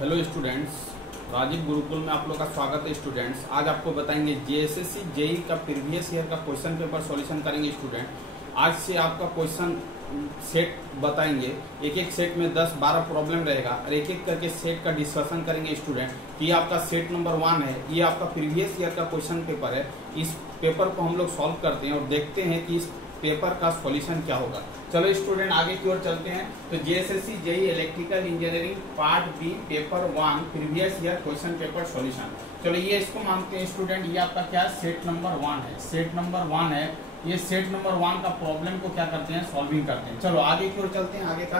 Hello students, Rajiv Gurukul में आप लोग का स्वागत है। स्टूडेंट्स, आज आपको बताएंगे जेएसएससी जेई का प्रीवियस ईयर का क्वेश्चन पेपर सॉल्यूशन करेंगे। स्टूडेंट, आज से आपका क्वेश्चन सेट बताएंगे। एक एक सेट में 10-12 प्रॉब्लम रहेगा और एक एक करके सेट का डिस्कशन करेंगे। स्टूडेंट, ये आपका सेट नंबर 1 है। ये आपका प्रीवियस ईयर का क्वेश्चन पेपर है। इस पेपर को हम लोग सॉल्व करते हैं और देखते हैं कि इस पेपर का सॉल्यूशन क्या होगा। चलो स्टूडेंट, आगे की ओर चलते हैं। तो JSSC JE electrical engineering part B paper 1 previous year question paper solution. चलो ये इसको मानते हैं स्टूडेंट, ये आपका क्या सेट नंबर 1 है। सेट नंबर 1 है। ये सेट नंबर 1 का प्रॉब्लम को क्या करते हैं, सॉल्विंग करते हैं। चलो आगे की ओर चलते हैं, आगे का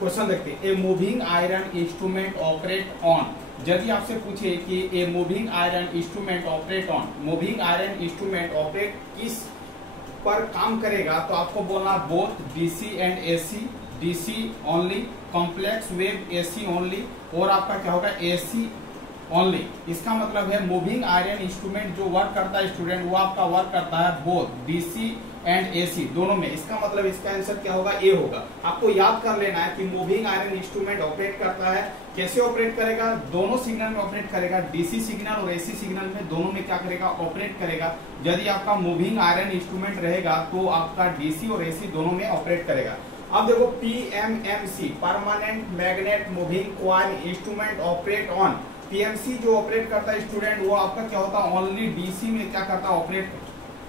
क्वेश्चन देखते हैं। A moving iron instrument operate on. यदि आपसे पूछे कि a moving iron instrument operate on, moving iron instrument operate किस पर काम करेगा, तो आपको बोलना both DC and AC, DC only, complex wave AC only, और आपका क्या होगा एसी ओनली। इसका मतलब है मूविंग आयरन इंस्ट्रूमेंट जो वर्क करता है स्टूडेंट, वो आपका वर्क करता है बोथ डीसी एंड एसी दोनों में। इसका मतलब इसका आंसर क्या होगा, ए होगा। आपको याद कर लेना है कि मूविंग आयरन इंस्ट्रूमेंट ऑपरेट करता है, कैसे ऑपरेट करेगा, दोनों सिग्नल में ऑपरेट करेगा। डीसी सिग्नल और एसी सिग्नल में दोनों में क्या करेगा, ऑपरेट करेगा। यदि आपका मूविंग आयरन इंस्ट्रूमेंट रहेगा तो आपका डीसी और एसी दोनों में ऑपरेट करेगा। अब देखो PMMC, permanent magnet moving coil instrument operate on. PMC जो ऑपरेट करता है स्टूडेंट, वो आपका क्या होता है, ओनली डीसी में क्या करता है, ऑपरेट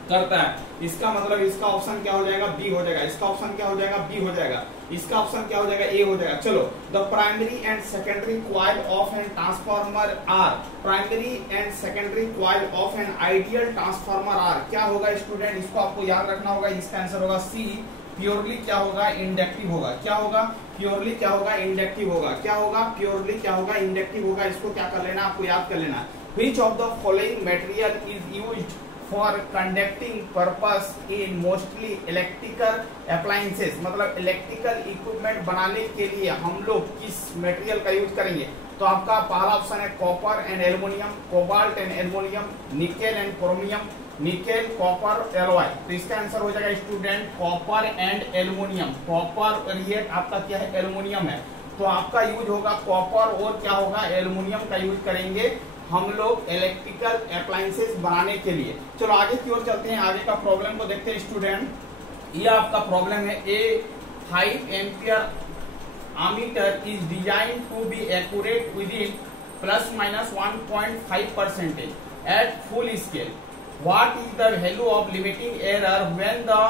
करता है। इसका मतलब इसका ऑप्शन क्या हो जाएगा, बी हो जाएगा। इसका ऑप्शन क्या हो जाएगा, बी हो जाएगा। इसका ऑप्शन क्या हो जाएगा, ए हो जाएगा। चलो, the primary and secondary coil of an transformer are, primary and secondary coil of an ideal transformer are. क्या होगा स्टूडेंट, इसको आपको याद रखना होगा। इसका आंसर होगा सी, प्योरली क्या होगा, इंडक्टिव होगा। क्या होगा, प्योरली क्या होगा, इंडक्टिव होगा। क्या होगा, प्योरली क्या होगा, इंडक्टिव होगा। इसको क्या कर लेना, आपको याद कर लेना। Which of the following material is used for conducting purpose in mostly electrical appliances, मतलब इलेक्ट्रिकल इक्विपमेंट बनाने के लिए हम लोग किस मटेरियल का यूज करेंगे। तो आपका पहला ऑप्शन है copper and aluminium, cobalt and aluminium, nickel and chromium, nickel copper alloy. तो इसका आंसर हो जाएगा student copper and aluminium. Copper और ये आपका क्या है, एल्युमिनियम है। तो आपका यूज होगा कॉपर और क्या होगा, एल्युमिनियम का यूज करेंगे हम लोग इलेक्ट्रिकल अप्लायंसेस बनाने के लिए। चलो आगे की ओर चलते हैं, आगे का प्रॉब्लम को देखते हैं स्टूडेंट। ये आपका प्रॉब्लम है, ए 5 ampere ammeter is designed to be accurate within ±1.5% at full scale. What is the value of limiting error when the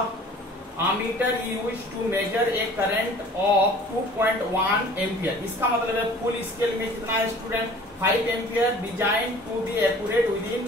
ammeter is used to measure a current of 2.1 ampere? इसका मतलब है full scale में कितना है student, 5 ampere, design to be accurate within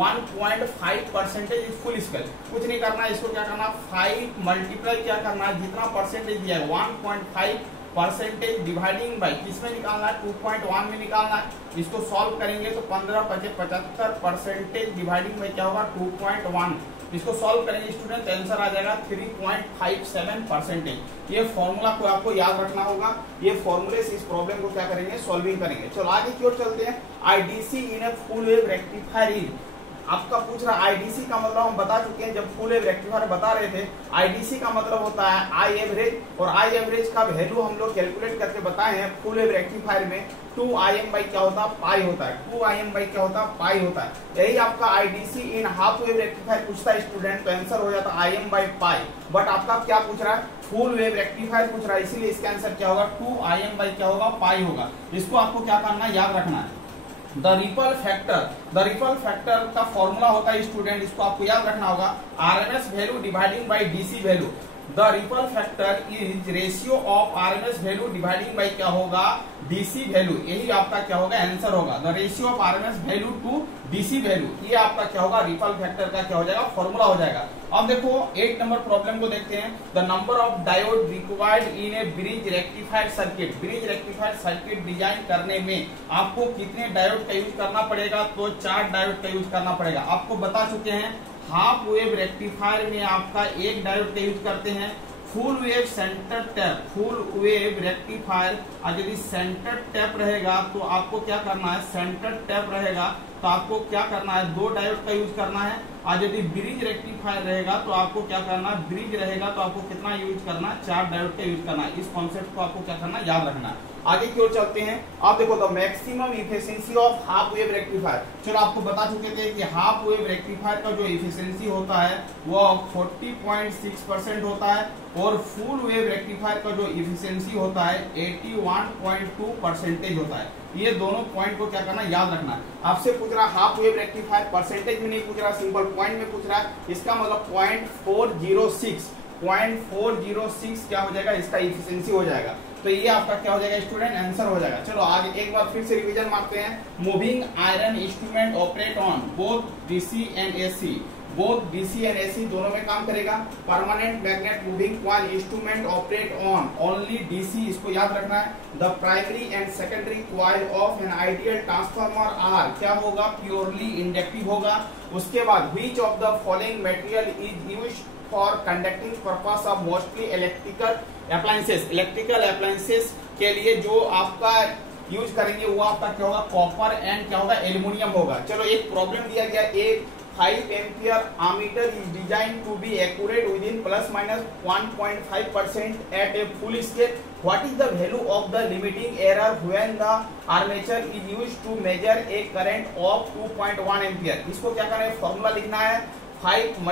1.5% is full scale. कुछ नहीं करना है, इसको क्या करना, 5 मल्टीप्लाई क्या करना है, जितना परसेंटेज दिया है 1.5% डिवाइडिंग बाई किसमें निकालना है, 2.1 में निकालना है। इसको सॉल्व करेंगे तो 15-75% डिवाइडिंग बाई क्या होगा, 2.1। इसको सॉल्व करेंगे स्टूडेंट तो आंसर आ जाएगा 3.57%। ये फॉर्मूला को आपको याद रखना होगा। ये फॉर्मूले से इस प्रॉब्लम को क्या करेंगे, सॉल्विंग करेंगे। चलो आगे की ओर चलते हैं। IDC in a full wave rectifier is, आपका पूछ रहा आईडीसी का मतलब हम बता चुके हैं जब फुल वेव रेक्टिफायर बता रहे थे। आईडीसी का मतलब होता है आई एवरेज, और आई एवरेज का वैल्यू हम लोग कैलकुलेट करके बताए हैं फुल वेव रेक्टिफायर में 2Im बाई क्या होता है, पाई होता है। 2Im बाई क्या होता है, पाई होता है। यही आपका IDC in half wave rectifier पूछता है स्टूडेंट, तो आंसर हो जाता है Im बाई पाई। बट आपका क्या पूछ रहा है, फुल वेव रेक्टिफायर पूछ रहा है, इसीलिए इसका आंसर क्या होगा, 2Im बाई क्या होगा, पाई होगा। इसको आपको क्या करना है, याद रखना है। द रिपल फैक्टर का फॉर्मूला होता है स्टूडेंट, इसको आपको याद रखना होगा, RMS value dividing by DC value. The ripple factor is ratio of RMS value dividing by क्या होगा, डीसी वैल्यू। यही आपका क्या होगा, आंसर होगा the ratio of RMS value to DC value. ये आपका क्या होगा, रिपल फैक्टर का क्या हो जाएगा, फॉर्मूला हो जाएगा। अब देखो 8 नंबर प्रॉब्लम को देखते हैं। The number of diode required in A bridge rectifier circuit, bridge rectifier circuit design करने में आपको कितने डायोड का यूज करना पड़ेगा, तो 4 डायोड का यूज करना पड़ेगा। आपको बता चुके हैं हाफ वेव रेक्टिफायर में आपका 1 डायोड का यूज करते हैं। Full wave centre tap, full wave rectifier और यदि सेंटर टैप रहेगा तो आपको क्या करना है, सेंटर टैप रहेगा तो आपको क्या करना है, 2 डायोड का यूज करना है। और यदि ब्रिज रेक्टिफायर रहेगा तो आपको क्या करना है, ब्रिज रहेगा तो आपको कितना यूज करना है, 4 डायोड का यूज करना है। इस कॉन्सेप्ट को आपको क्या करना है, याद रखना है। आगे की ओर चलते हैं। आप देखो the maximum efficiency of half wave rectifier. चलो आपको बता चुके थे कि हाफ वेव रेक्टिफायर का जो इफिशिएंसी होता है वो 40.6% होता है और फुल वेव रेक्टिफायर का जो इफिशिएंसी होता है 81.2% होता है। ये दोनों पॉइंट को क्या करना, याद रखना है। आपसे पूछ रहा हाफ वेव रेक्टिफायर, परसेंटेज में नहीं पूछ रहा, सिंपल पॉइंट में पूछ रहा है। इसका मतलब 0.406 क्या हो जाएगा, इसका इफिशिएंसी हो जाएगा। तो ये आपका क्या हो जाएगा स्टूडेंट, आंसर हो जाएगा। चलो आगे एक बार फिर से रिवीजन मारते हैं। Moving iron instrument operate on both DC and AC. Both DC and AC दोनों में काम करेगा। Permanent magnet moving coil instrument operate on only DC, इसको याद रखना है। The primary and secondary coil of an ideal transformer are क्या होगा, प्योरली इंडक्टिव होगा। उसके बाद which of the following material is used for conducting purpose of mostly electrical appliances. Electrical appliances के लिए जो आपका यूज करेंगे वो आपका क्या होगा, कॉपर एंड क्या होगा, एल्युमिनियम होगा। चलो एक प्रॉब्लम दिया गया, एक 5 ampere ammeter is designed to be accurate within plus minus 1.5% at a full scale. What is the value of the limiting error when the armature is used to measure a current of 2.1 ampere? इसको क्या करना है, formula लिखना है 5 ×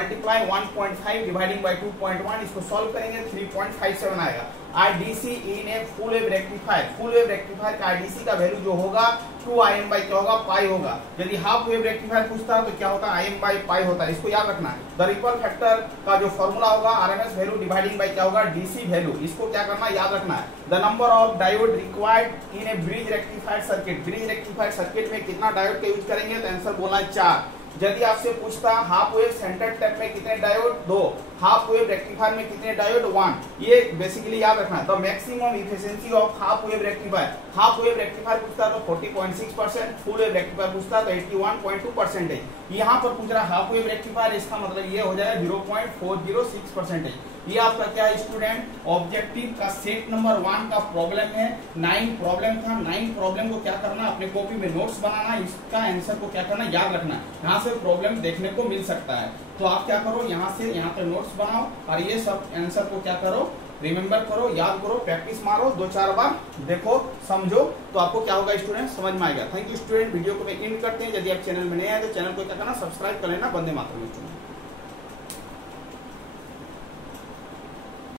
1.5 dividing by 2.1। इसको solve करेंगे 3.57 आएगा। IDC in a full wave rectifier, full wave rectifier का आईडीसी का वैल्यू जो होगा 2Im बाई क्या होगा, पाई होगा। यदि हाफ वेव रेक्टिफायर पूछता है तो क्या होता है, Im बाई पाई होता है। इसको याद रखना है। द रिपल फैक्टर का जो फॉर्मूला होगा आरएमएस वैल्यू डिवाइडिंग बाई क्या होगा, डीसी वैल्यू। इसको क्या करना है, याद रखना है। The number of diode required in A bridge rectifier circuit. Bridge rectifier circuit में कितना डायोड का यूज करेंगे, तो आंसर बोला है 4। यदि आपसे पूछता हाफ वेव सेंटर टैप में कितने डायोड, 2। हाफ वेव रेक्टिफायर में कितने डायोड, 1। ये बेसिकली याद रखना है। The maximum efficiency of half wave rectifier, half wave rectifier पूछता तो 40.6%, फुल वेव रेक्टिफायर पूछता तो 81.2% है। यहाँ पर पूछ रहा हाफ वेव रेक्टिफायर, इसका मतलब ये हो जाएगा 0.406%। ये आपका क्या है स्टूडेंट, ऑब्जेक्टिव का सेट नंबर 1 का प्रॉब्लम है। 9 प्रॉब्लम था, 9 प्रॉब्लम को क्या करना, अपने कॉपी में नोट्स बनाना, इसका आंसर को क्या करना, याद रखना। यहाँ से प्रॉब्लम देखने को मिल सकता है, तो आप क्या करो, यहाँ से यहाँ पे नोट्स बनाओ और ये सब आंसर को क्या करो, रिमेम्बर करो, याद करो, प्रैक्टिस मारो, 2-4 बार देखो, समझो, तो आपको क्या होगा स्टूडेंट, समझ में आएगा। Thank you student. वीडियो को मैं एंड करते हैं। यदि आप चैनल में नए आए तो चैनल को क्या करना, सब्सक्राइब कर लेना। वंदे मातरम स्टूडेंट।